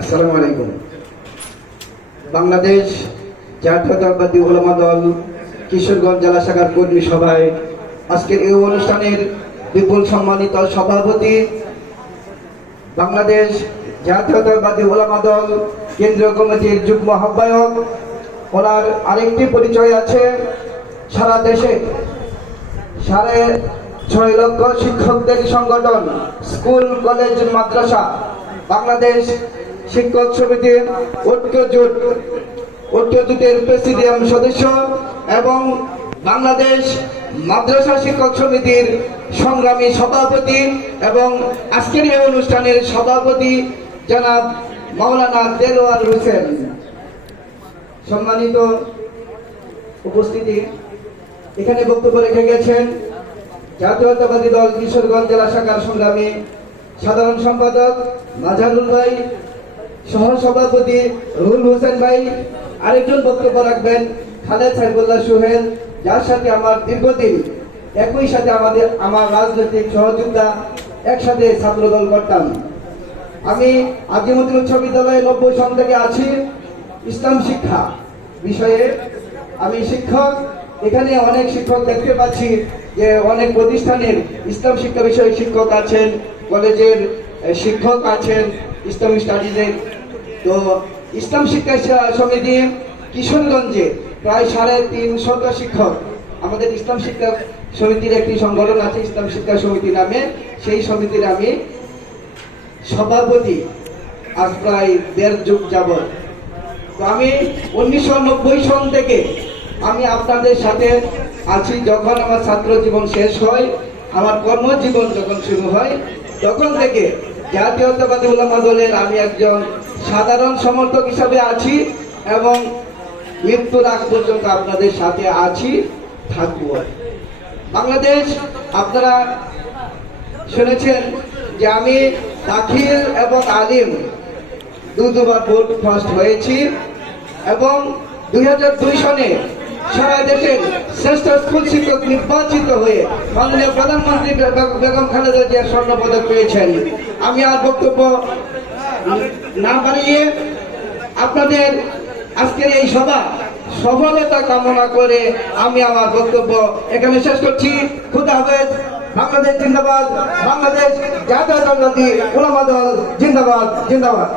আসসালামু আলাইকুম। বাংলাদেশ জাতীয়তাবাদী উলামা দল কিশোরগঞ্জ জেলা শাখার কর্মী সভায় আজকের এই অনুষ্ঠানের বিপুল সম্মানিত সভাপতি, বাংলাদেশ জাতীয়তাবাদী উলামা দল কেন্দ্রীয় কমিটির যুগ্ম আহ্বায়ক। ওনার আরেকটি পরিচয় আছে, সারা দেশে 6.5 লক্ষ শিক্ষকদের সংগঠন স্কুল, কলেজ, মাদ্রাসা বাংলাদেশ শিক্ষক সমিতির ঐক্যজোটের প্রেসিডিয়াম সদস্য এবং বাংলাদেশ মাদ্রাসা শিক্ষক সমিতির সংগ্রামী সভাপতি এবং আজকের এই অনুষ্ঠানের সভাপতি জনাব মাওলানা দেলোয়ার হোসেন। সম্মানিত উপস্থিতি, এখানে বক্তব্য রেখে গেছেন জাতীয়তাবাদী দল কিশোরগঞ্জ জেলা শাখার সংগ্রামী সাধারণ সম্পাদক মাজারুল ভাই, সহ সভাপতি রুহুল হোসেন ভাই। আরেকজন বক্তব্য রাখবেন খালেদ সাইফুল্লাহ সোহেল, যার সাথে আমার দীর্ঘদিন একই সাথে আমার রাজনৈতিক সহযোগিতা, একসাথে ছাত্রদল করতাম। আমি আজিমুদ্দিন উচ্চ বিদ্যালয়ে 90 সন থেকে আছি। ইসলাম শিক্ষা বিষয়ে আমি শিক্ষক। এখানে অনেক শিক্ষক দেখতে পাচ্ছি যে অনেক প্রতিষ্ঠানের ইসলাম শিক্ষা বিষয়ে শিক্ষক আছেন, কলেজের শিক্ষক আছেন, ইসলাম স্টাডিজের। তো ইসলাম শিক্ষা সমিতি কিশোরগঞ্জে প্রায় 350 শিক্ষক। আমাদের ইসলাম শিক্ষা সমিতির একটি সংগঠন আছে ইসলাম শিক্ষা সমিতি নামে, সেই সমিতির আমি সভাপতি আজ প্রায় 1.5 যুগ যাবৎ। তো আমি 1990 সন থেকে আমি আপনাদের সাথে আছি। যখন আমার ছাত্র জীবন শেষ হয়, আমার কর্মজীবন যখন শুরু হয়, তখন থেকে জাতীয়তাবাদী উলামা দলের আমি একজন সাধারণ সমর্থক হিসাবে আছি এবং মৃত্যুর আগ পর্যন্ত আপনাদের সাথে আছি, থাকব। বাংলাদেশ, আপনারা শুনেছেন যে আমি দাখিল এবং আলিম দুবার বোর্ড ফার্স্ট হয়েছি এবং 2002 সনে সারা দেশের শ্রেষ্ঠ স্কুল শিক্ষক নির্বাচিত হয়ে মাননীয় প্রধানমন্ত্রী বেগম খালেদা জিয়া স্বর্ণ পদক পেয়েছেন। আমি আর বক্তব্য না বাড়িয়ে আপনাদের আজকের এই সভা সফলতা কামনা করে আমি আমার বক্তব্য এখানে শেষ করছি। খুদা হাফেজ। বাংলাদেশ জিন্দাবাদ। বাংলাদেশ জাতীয়তাবাদী উলামা দল জিন্দাবাদ, জিন্দাবাদ।